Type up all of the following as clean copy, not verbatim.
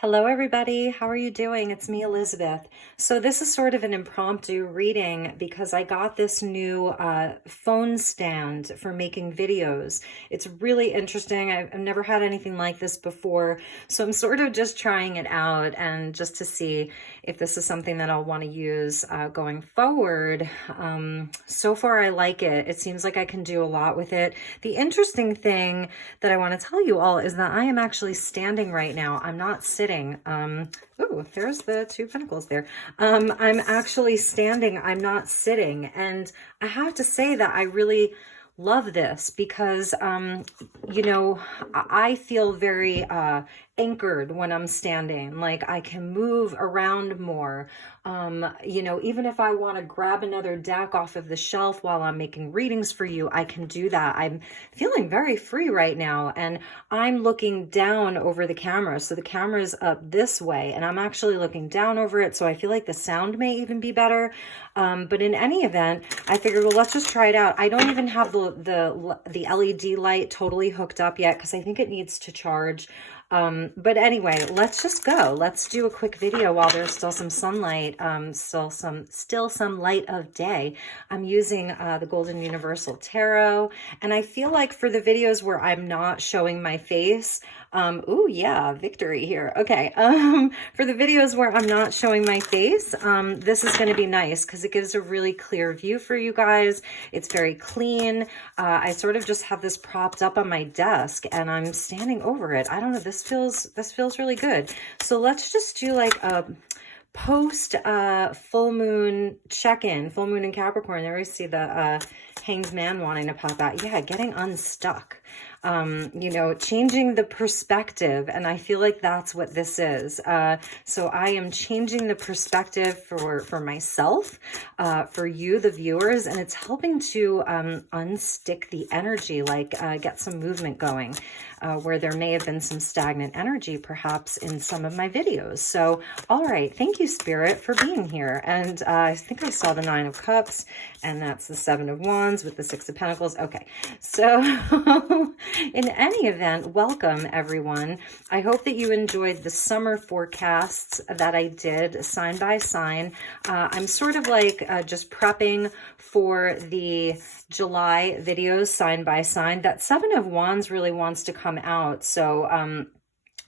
Hello, everybody. How are you doing? It's me, Elizabeth. So this is sort of an impromptu reading because I got this new phone stand for making videos. It's really interesting. I've never had anything like this before. So I'm sort of just trying it out and just to see if this is something that I'll want to use going forward. So far, I like it. It seems like I can do a lot with it. The interesting thing that I want to tell you all is that I am actually standing right now. I'm not sitting. Oh, there's the two pentacles there. I'm actually standing. I'm not sitting. And I have to say that I really love this because, I feel very anchored when I'm standing. Like I can move around more. Even if I want to grab another deck off of the shelf while I'm making readings for you, I can do that. I'm feeling very free right now, and I'm looking down over the camera. So the camera is up this way, and I'm actually looking down over it. So I feel like the sound may even be better. But in any event, I figured, well, let's just try it out. I don't even have the LED light totally hooked up yet because I think it needs to charge. But anyway, let's just go. Let's do a quick video while there's still some sunlight, still some light of day. I'm using the Golden Universal Tarot, and I feel like for the videos where I'm not showing my face, ooh, yeah, victory here. Okay. For the videos where I'm not showing my face, this is going to be nice because it gives a really clear view for you guys. It's very clean. I sort of just have this propped up on my desk and I'm standing over it. I don't know. This feels really good. So let's just do like a post full moon check-in, full moon in Capricorn. There we see the Hanged Man wanting to pop out. Yeah, getting unstuck. Changing the perspective. And I feel like that's what this is. So I am changing the perspective for myself, for you, the viewers, and it's helping to unstick the energy, like get some movement going. Where there may have been some stagnant energy, perhaps in some of my videos. So, all right, thank you, Spirit, for being here. And I think I saw the Nine of Cups, and that's the Seven of Wands with the Six of Pentacles. Okay, so in any event, welcome, everyone. I hope that you enjoyed the summer forecasts that I did, sign by sign. I'm sort of like just prepping for the July videos, sign by sign. That Seven of Wands really wants to come out. So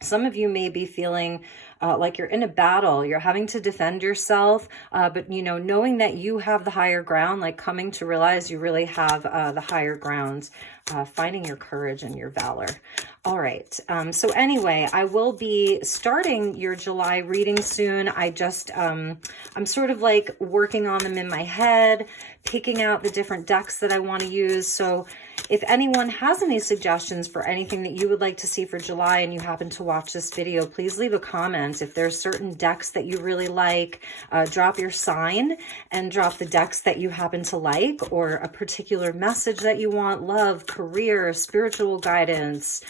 some of you may be feeling like you're in a battle, you're having to defend yourself, but knowing that you have the higher ground, like coming to realize you really have the higher ground, finding your courage and your valor. All right. So anyway, I will be starting your July reading soon. I'm sort of like working on them in my head, picking out the different decks that I want to use. So if anyone has any suggestions for anything that you would like to see for July and you happen to watch this video, please leave a comment. If there's certain decks that you really like, drop your sign and drop the decks that you happen to like, or a particular message that you want, love, career, spiritual guidance,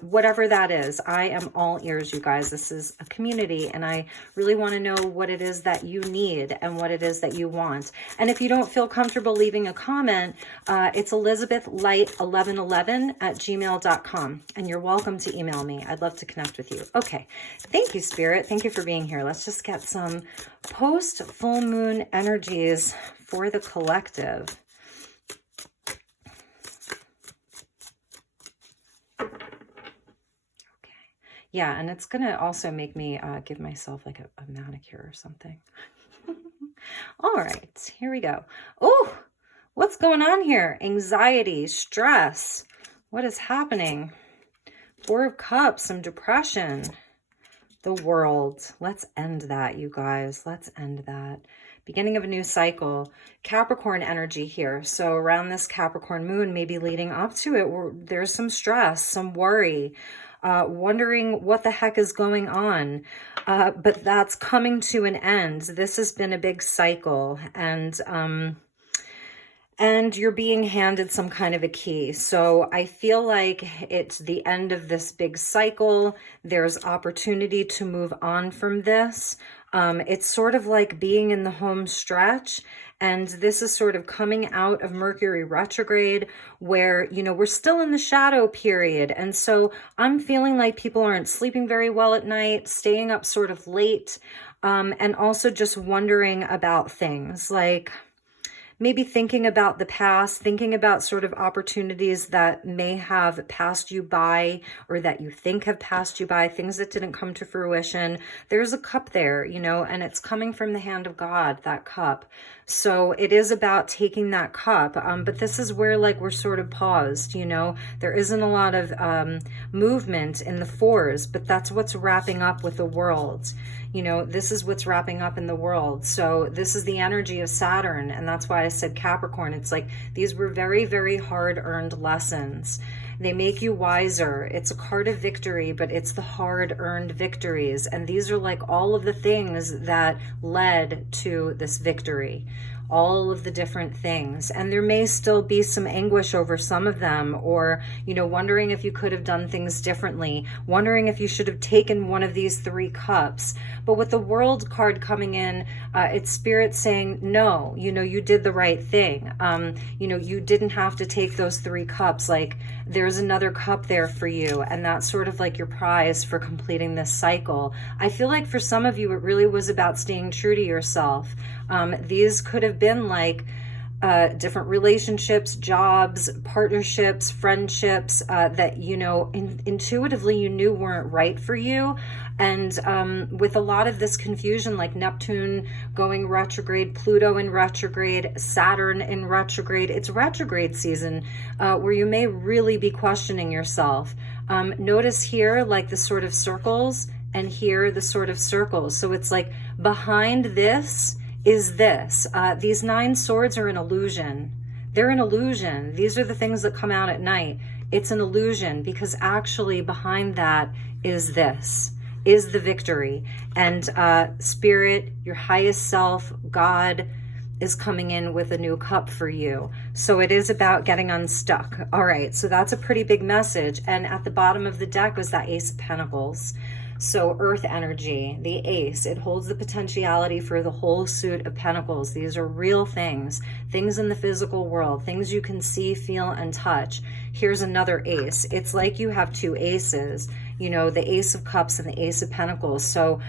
whatever that is. I am all ears, you guys. This is a community, and I really want to know what it is that you need and what it is that you want. And if you don't feel comfortable leaving a comment, it's elizabethlight1111@gmail.com, and you're welcome to email me. I'd love to connect with you. Okay. Thank you, Spirit. Thank you for being here. Let's just get some post full moon energies for the collective. Yeah, and it's going to also make me give myself like a manicure or something. All right, here we go. Oh, what's going on here? Anxiety, stress. What is happening? Four of Cups, some depression. The World. Let's end that, you guys. Let's end that. Beginning of a new cycle. Capricorn energy here. So around this Capricorn moon, maybe leading up to it, there's some stress, some worry. Wondering what the heck is going on, but that's coming to an end. This has been a big cycle, and and you're being handed some kind of a key. So I feel like it's the end of this big cycle. There's opportunity to move on from this. It's sort of like being in the home stretch. And this is sort of coming out of Mercury retrograde where, you know, we're still in the shadow period. And so I'm feeling like people aren't sleeping very well at night, staying up sort of late, and also just wondering about things like maybe thinking about the past, thinking about sort of opportunities that may have passed you by or that you think have passed you by, things that didn't come to fruition. There's a cup there, you know, and it's coming from the hand of God, that cup. So it is about taking that cup. But this is where like we're sort of paused, you know, there isn't a lot of movement in the fours, but that's what's wrapping up with the world. You know, this is what's wrapping up in the world. So this is the energy of Saturn. And that's why I said Capricorn. It's like these were very, very hard-earned lessons. They make you wiser. It's a card of victory, but it's the hard-earned victories. And these are like all of the things that led to this victory. All of the different things. And there may still be some anguish over some of them, or, you know, wondering if you could have done things differently, wondering if you should have taken one of these 3 cups. But with the World card coming in, it's Spirit saying, no, you know, you did the right thing. You know, you didn't have to take those 3 cups. Like, there's another cup there for you. And that's sort of like your prize for completing this cycle. I feel like for some of you, it really was about staying true to yourself. These could have been like different relationships, jobs, partnerships, friendships that, you know, intuitively you knew weren't right for you. And with a lot of this confusion, like Neptune going retrograde, Pluto in retrograde, Saturn in retrograde, it's retrograde season where you may really be questioning yourself. Notice here, like the sort of circles, and here the sort of circles. So it's like behind this is this. These 9 swords are an illusion. They're an illusion. These are the things that come out at night. It's an illusion because actually behind that is this, is the victory. And Spirit, your highest self, God, is coming in with a new cup for you. So it is about getting unstuck. All right, so that's a pretty big message. And at the bottom of the deck was that Ace of Pentacles. So earth energy, the ace, it holds the potentiality for the whole suit of pentacles. These are real things, things in the physical world, things you can see, feel, and touch. Here's another ace. It's like you have 2 aces, you know, the Ace of Cups and the Ace of Pentacles. So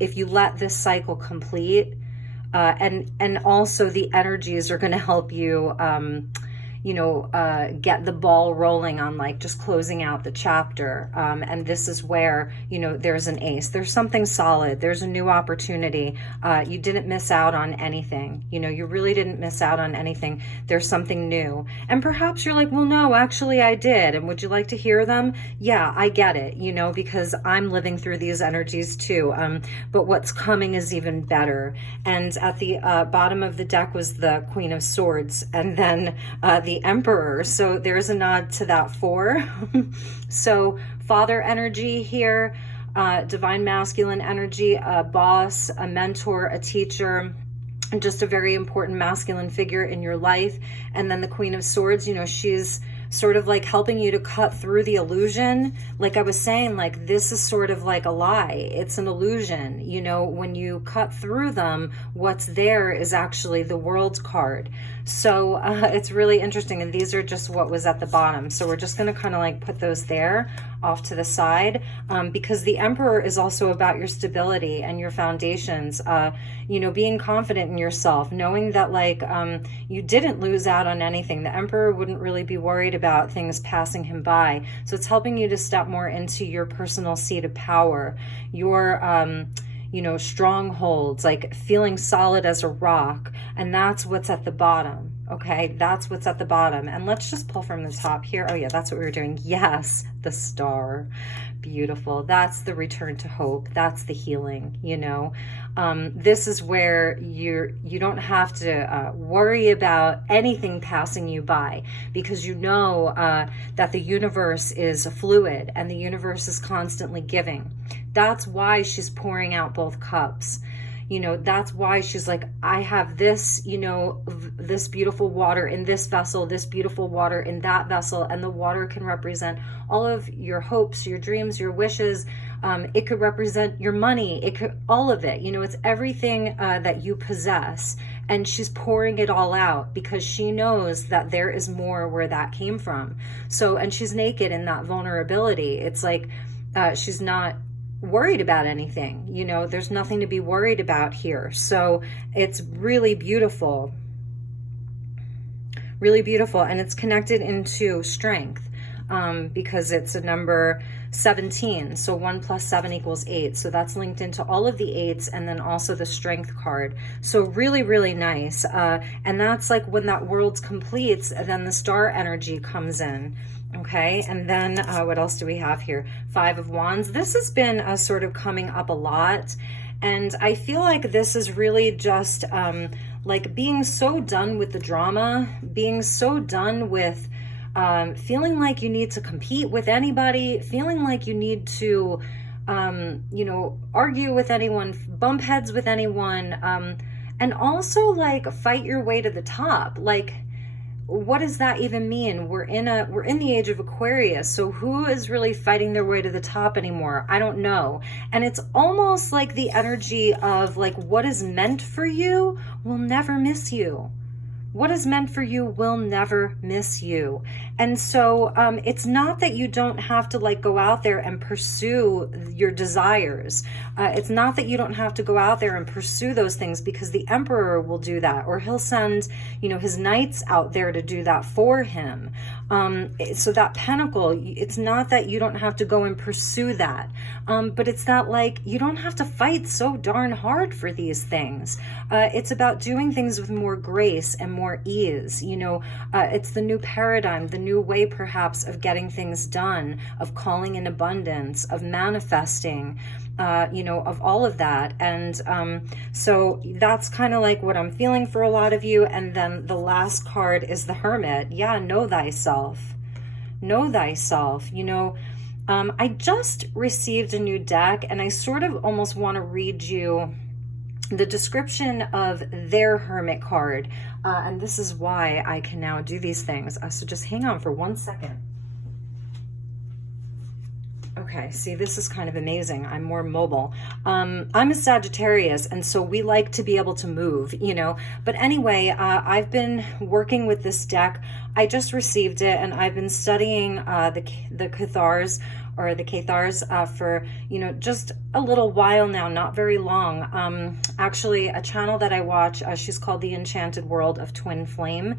if you let this cycle complete, and also the energies are going to help you, you know, get the ball rolling on like just closing out the chapter. And this is where, you know, there's an ace, there's something solid, there's a new opportunity. You didn't miss out on anything. You know, you really didn't miss out on anything. There's something new. And perhaps you're like, well, no, actually I did. And would you like to hear them? Yeah, I get it, you know, because I'm living through these energies too. But what's coming is even better. And at the bottom of the deck was the Queen of Swords, and then the Emperor. So there's a nod to that 4. So father energy here, divine masculine energy, a boss, a mentor, a teacher, just a very important masculine figure in your life. And then the Queen of Swords, you know, she's sort of like helping you to cut through the illusion. Like I was saying, like this is sort of like a lie. It's an illusion. You know, when you cut through them, what's there is actually the World card. So it's really interesting. And these are just what was at the bottom. So we're just going to kind of like put those there off to the side, because the Emperor is also about your stability and your foundations, you know, being confident in yourself, knowing that like you didn't lose out on anything. The Emperor wouldn't really be worried about things passing him by. So it's helping you to step more into your personal seat of power, your you know, strongholds, like feeling solid as a rock. And that's what's at the bottom. Okay, that's what's at the bottom. And let's just pull from the top here. Oh yeah, that's what we were doing. Yes, the star. Beautiful. That's the return to hope. That's the healing, you know. This is where you don't have to worry about anything passing you by, because you know that the universe is fluid and the universe is constantly giving. That's why she's pouring out both cups. You know, that's why she's like, I have this, you know, this beautiful water in this vessel, this beautiful water in that vessel. And the water can represent all of your hopes, your dreams, your wishes. It could represent your money. It could, all of it, you know, it's everything that you possess. And she's pouring it all out because she knows that there is more where that came from. So, and she's naked in that vulnerability. It's like, she's not worried about anything, you know, there's nothing to be worried about here. So it's really beautiful, really beautiful. And it's connected into strength, because it's a number 17. So 1 + 7 = 8. So that's linked into all of the 8s, and then also the strength card. So really, really nice. And that's like when that world's completes, then the star energy comes in. Okay, and then what else do we have here? 5 of Wands. This has been sort of coming up a lot. And I feel like this is really just like being so done with the drama, being so done with feeling like you need to compete with anybody, feeling like you need to, you know, argue with anyone, bump heads with anyone, and also like fight your way to the top. Like, what does that even mean? We're in the age of Aquarius. So who is really fighting their way to the top anymore? I don't know. And it's almost like the energy of like, what is meant for you will never miss you. What is meant for you will never miss you. And so it's not that you don't have to like go out there and pursue your desires. It's not that you don't have to go out there and pursue those things, because the Emperor will do that, or he'll send, you know, his knights out there to do that for him. So that Pentacle, it's not that you don't have to go and pursue that, but it's that like you don't have to fight so darn hard for these things. It's about doing things with more grace and more ease. You know, it's the new paradigm, the new way perhaps of getting things done, of calling in abundance, of manifesting, you know, of all of that. And so that's kind of like what I'm feeling for a lot of you. And then the last card is the Hermit. Yeah, know thyself. Know thyself. You know, I just received a new deck, and I sort of almost want to read you the description of their Hermit card. And this is why I can now do these things. So just hang on for 1 second. Okay, see, this is kind of amazing. I'm more mobile. I'm a Sagittarius, and so we like to be able to move, you know. But anyway, I've been working with this deck. I just received it, and I've been studying the Cathars, or the Cathars, for, you know, just a little while now, not very long. Actually, a channel that I watch, she's called The Enchanted World of Twin Flame.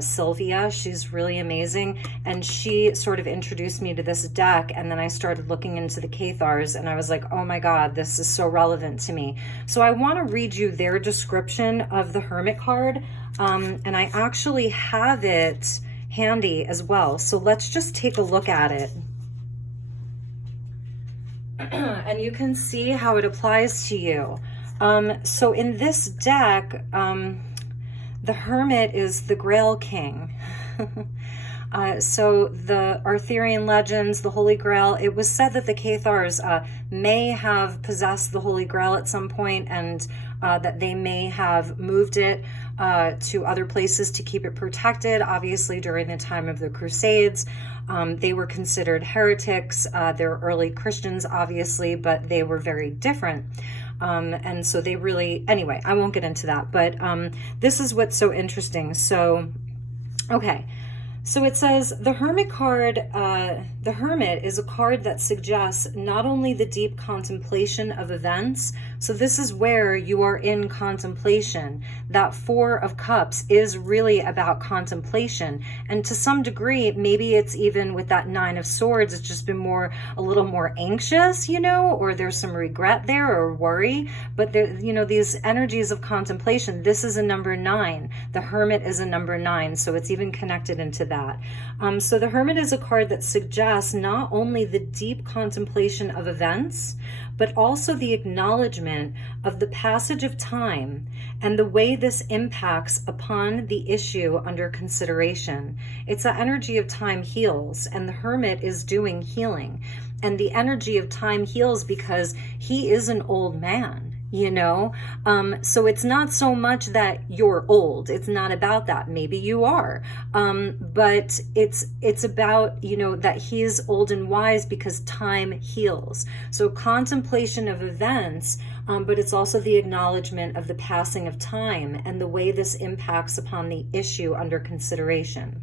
Sylvia, she's really amazing, and she sort of introduced me to this deck, and then I started looking into the Cathars, and I was like, oh my god, this is so relevant to me. So I want to read you their description of the Hermit card, and I actually have it handy as well, so let's just take a look at it. And you can see how it applies to you. So in this deck, the Hermit is the Grail King. So the Arthurian legends, the Holy Grail, it was said that the Cathars may have possessed the Holy Grail at some point, and that they may have moved it to other places to keep it protected. Obviously, during the time of the Crusades, they were considered heretics. They're early Christians, obviously, but they were very different. And so they really, anyway, I won't get into that, but this is what's so interesting. So, okay. So it says the Hermit card, the Hermit is a card that suggests not only the deep contemplation of events, so this is where you are in contemplation. That Four of Cups is really about contemplation. And to some degree, maybe it's even with that Nine of Swords, it's just been a little more anxious, you know, or there's some regret there or worry. But there, you know, these energies of contemplation, this is a number 9. The Hermit is a number 9, so it's even connected into that. So the Hermit is a card that suggests not only the deep contemplation of events, but also the acknowledgement of the passage of time and the way this impacts upon the issue under consideration. It's the energy of time heals, and the Hermit is doing healing. And the energy of time heals because he is an old man. you know. So it's not so much that you're old, it's not about that. Maybe you are, but it's about, you know, that he is old and wise because time heals. So contemplation of events, but it's also the acknowledgement of the passing of time and the way this impacts upon the issue under consideration.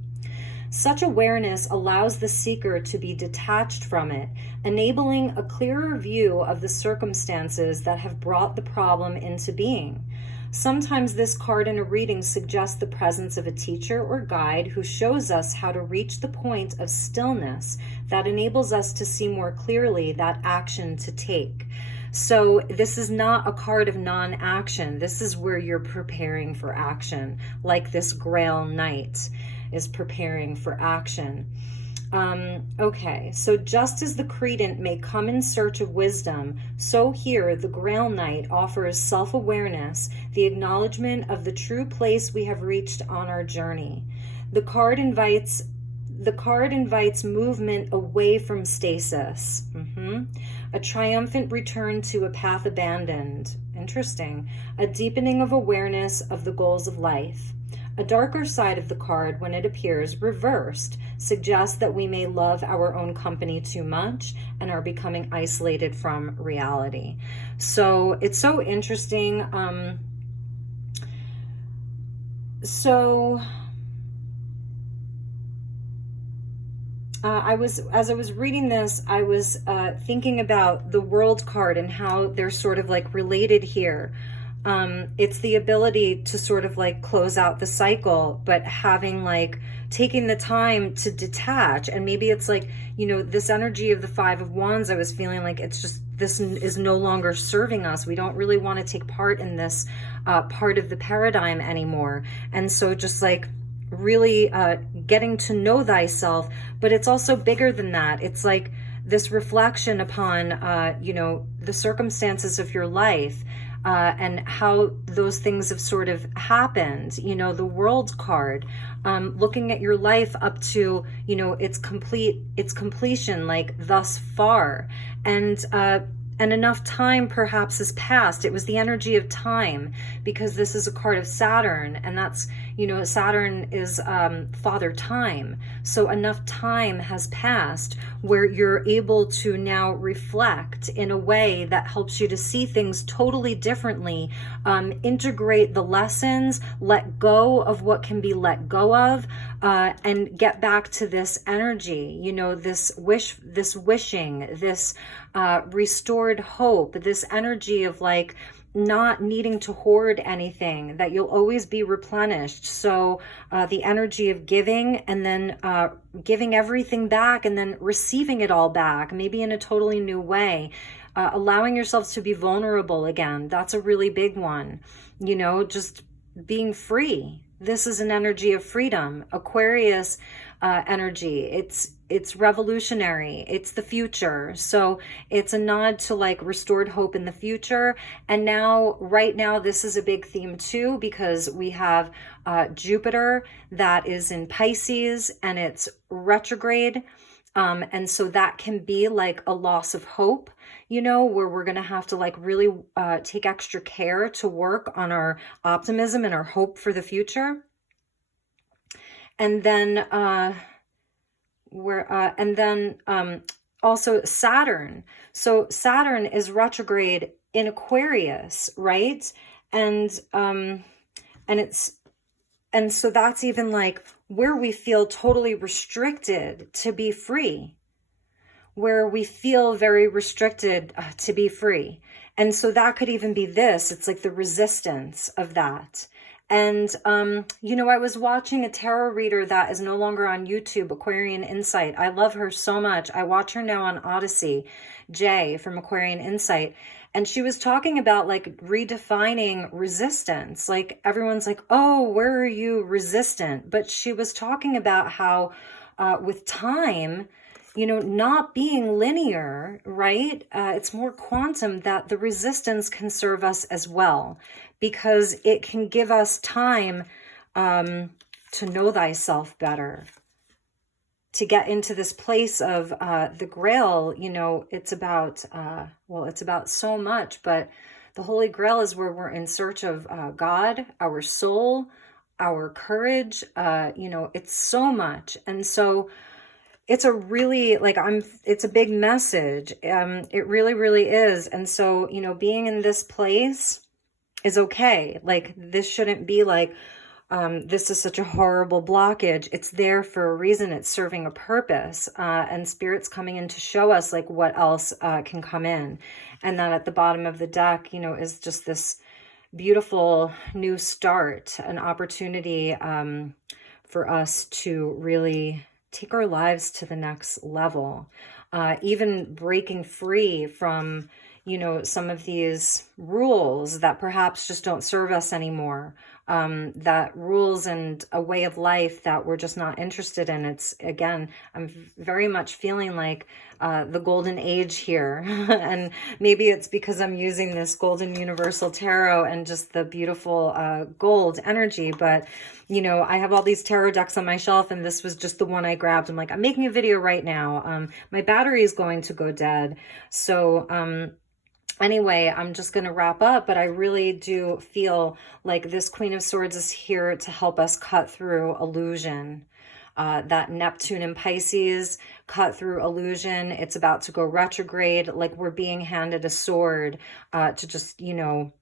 Such awareness allows the seeker to be detached from it, enabling a clearer view of the circumstances that have brought the problem into being. Sometimes this card in a reading suggests the presence of a teacher or guide who shows us how to reach the point of stillness that enables us to see more clearly that action to take. So this is not a card of non-action. This is where you're preparing for action, like this Grail Knight is preparing for action. Okay, so just as the credent may come in search of wisdom, so here the Grail Knight offers self-awareness, the acknowledgement of the true place we have reached on our journey. The card invites movement away from stasis. A triumphant return to a path abandoned. Interesting. A deepening of awareness of the goals of life. A darker side of the card, when it appears reversed, suggests that we may love our own company too much and are becoming isolated from reality. So it's so interesting. As I was reading this, I was thinking about the World card and how they're sort of like related here. It's the ability to sort of like close out the cycle, but having like taking the time to detach. And maybe it's like, you know, this energy of the Five of Wands, I was feeling like it's just, this is no longer serving us. We don't really want to take part in this part of the paradigm anymore. And so just like really getting to know thyself, but it's also bigger than that. It's like this reflection upon, you know, the circumstances of your life. And how those things have sort of happened, you know, the World card, looking at your life up to, you know, its completion, like thus far. And enough time perhaps has passed. It was the energy of time, because this is a card of Saturn, and that's, you know, Saturn is Father Time. So enough time has passed where you're able to now reflect in a way that helps you to see things totally differently, integrate the lessons, let go of what can be let go of, and get back to this energy, you know, this wishing, this restored hope, this energy of like not needing to hoard anything, that you'll always be replenished. So the energy of giving, and then giving everything back, and then receiving it all back, maybe in a totally new way. Allowing yourselves to be vulnerable again. That's a really big one. You know, just being free. This is an energy of freedom. Aquarius energy. It's revolutionary. It's the future. So it's a nod to like restored hope in the future. And now, right now, this is a big theme too, because we have Jupiter that is in Pisces and it's retrograde. And so that can be like a loss of hope, you know, where we're going to have to like really take extra care to work on our optimism and our hope for the future. And then also Saturn. So Saturn is retrograde in Aquarius, right? And so that's even like where we feel totally restricted to be free, where we feel very restricted to be free. And so that could even be this. It's like the resistance of that. And, you know, I was watching a tarot reader that is no longer on YouTube, Aquarian Insight. I love her so much. I watch her now on Odyssey, Jay from Aquarian Insight. And she was talking about like redefining resistance. Like everyone's like, oh, where are you resistant? But she was talking about how with time, you know, not being linear, right? It's more quantum, that the resistance can serve us as well, because it can give us time to know thyself better, to get into this place of the Grail. You know, it's about, well, it's about so much, but The Holy Grail is where we're in search of God, our soul, our courage. You know, it's so much. And so it's a really, like, it's a big message. It really, really is. And so, you know, being in this place is okay. Like, this shouldn't be like, this is such a horrible blockage. It's there for a reason. It's serving a purpose. And Spirit's coming in to show us like what else can come in. And that at the bottom of the deck, you know, is just this beautiful new start, an opportunity for us to really take our lives to the next level. Even breaking free from, you know, some of these rules that perhaps just don't serve us anymore. That rules and a way of life that we're just not interested in. It's, again, I'm very much feeling like the golden age here. And maybe it's because I'm using this golden universal tarot and just the beautiful gold energy. But, you know, I have all these tarot decks on my shelf, and this was just the one I grabbed. I'm like, I'm making a video right now. My battery is going to go dead. So, anyway, I'm just going to wrap up, but I really do feel like this Queen of Swords is here to help us cut through illusion. That Neptune in Pisces, cut through illusion. It's about to go retrograde, like we're being handed a sword to just, you know,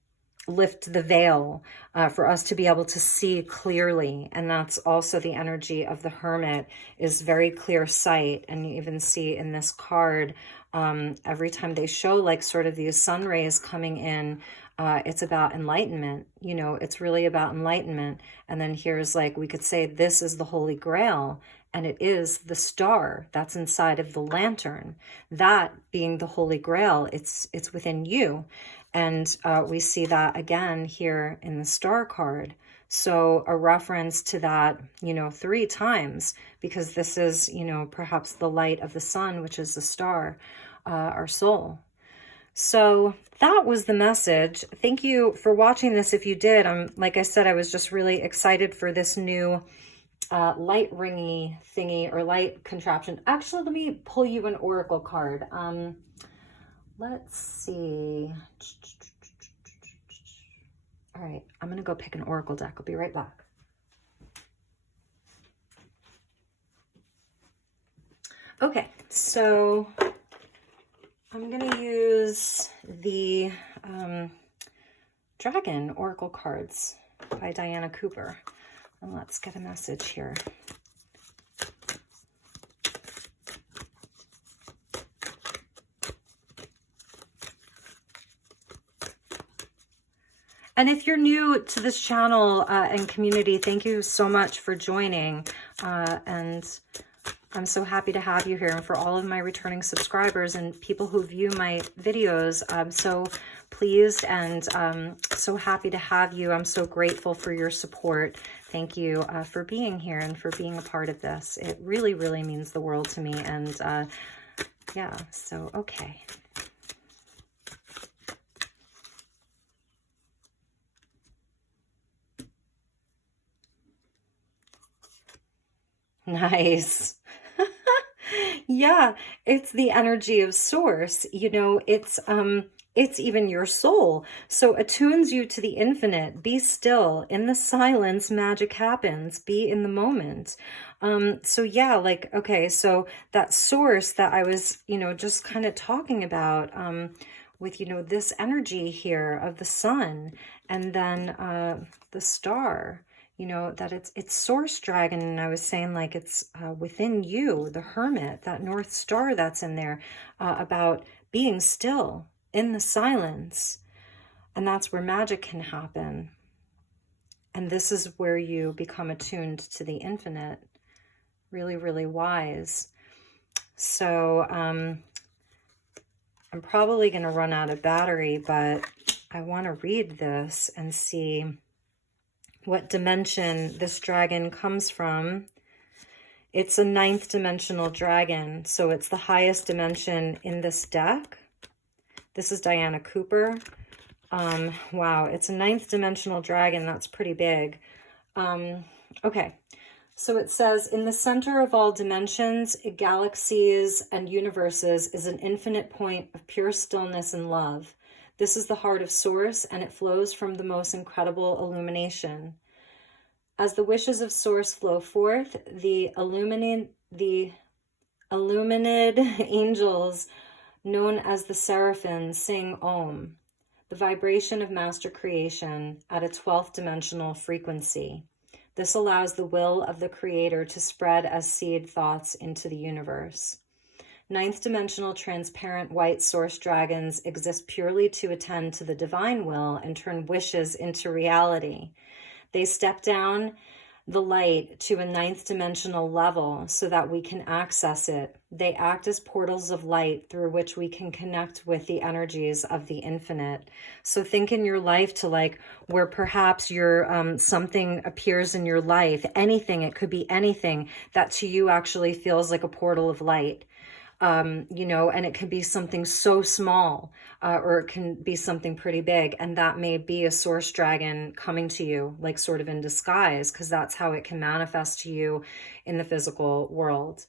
lift the veil for us to be able to see clearly. And that's also the energy of the Hermit, is very clear sight. And you even see in this card, every time they show like sort of these sun rays coming in, it's about enlightenment. You know, it's really about enlightenment. And then here's, like, we could say this is the Holy Grail, and it is the star that's inside of the lantern. That being the Holy Grail, it's within you. And we see that again here in the star card. So a reference to that, you know, 3 times, because this is, you know, perhaps the light of the sun, which is the star, our soul. So that was the message. Thank you for watching this. If you did, like I said, I was just really excited for this new light ringy thingy, or light contraption. Actually, let me pull you an oracle card. Let's see. All right, I'm going to go pick an oracle deck. I'll be right back. Okay, so I'm going to use the Dragon Oracle cards by Diana Cooper. And let's get a message here. And if you're new to this channel and community, thank you so much for joining. And I'm so happy to have you here. And for all of my returning subscribers and people who view my videos, I'm so pleased and so happy to have you. I'm so grateful for your support. Thank you for being here and for being a part of this. It really, really means the world to me. And yeah, so, okay. Nice. Yeah, it's the energy of source. You know, it's even your soul. So attunes you to the infinite. Be still. In the silence, magic happens. Be in the moment. So yeah, like, okay, so that source that I was, you know, just kind of talking about, with, you know, this energy here of the sun, and then the star. You know, that it's source dragon. And I was saying, like, it's within you, the Hermit, that North Star that's in there, about being still in the silence. And that's where magic can happen. And this is where you become attuned to the infinite. Really, really wise. So I'm probably going to run out of battery, but I want to read this and see what dimension this dragon comes from. It's a 9th dimensional dragon, so it's the highest dimension in this deck. This is Diana Cooper. Wow, it's a 9th dimensional dragon. That's pretty big. Okay, so it says, in the center of all dimensions, galaxies, and universes is an infinite point of pure stillness and love. This is the heart of Source, and it flows from the most incredible illumination. As the wishes of Source flow forth, the illuminated angels, known as the Seraphim, sing Om, the vibration of master creation at a 12th dimensional frequency. This allows the will of the Creator to spread as seed thoughts into the universe. 9th dimensional transparent white source dragons exist purely to attend to the divine will and turn wishes into reality. They step down the light to a 9th dimensional level so that we can access it. They act as portals of light through which we can connect with the energies of the infinite. So think in your life to like where perhaps your something appears in your life, anything, it could be anything that to you actually feels like a portal of light. You know, and it can be something so small, or it can be something pretty big. And that may be a source dragon coming to you, like sort of in disguise, because that's how it can manifest to you in the physical world.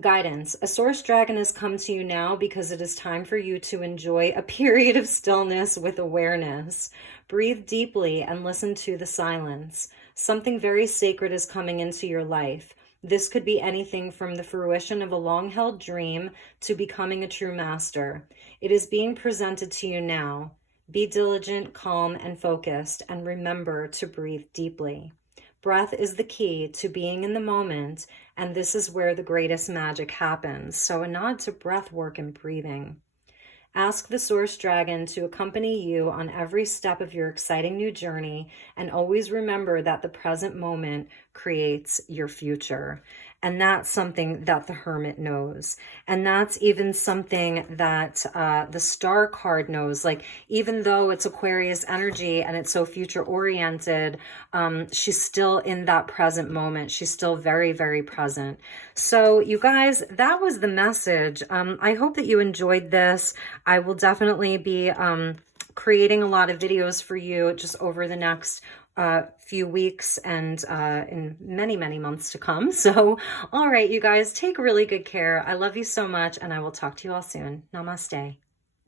Guidance. A source dragon has come to you now because it is time for you to enjoy a period of stillness with awareness. Breathe deeply and listen to the silence. Something very sacred is coming into your life. This could be anything from the fruition of a long-held dream to becoming a true master. It is being presented to you now. Be diligent, calm, and focused, and remember to breathe deeply. Breath is the key to being in the moment, and this is where the greatest magic happens. So a nod to breath work and breathing. Ask the Source Dragon to accompany you on every step of your exciting new journey, and always remember that the present moment creates your future. And that's something that the Hermit knows. And that's even something that the Star card knows. Like, even though it's Aquarius energy and it's so future oriented, she's still in that present moment. She's still very, very present. So you guys, that was the message. I hope that you enjoyed this. I will definitely be creating a lot of videos for you just over the next few weeks and in many, many months to come. So, all right, you guys, take really good care. I love you so much, and I will talk to you all soon. Namaste.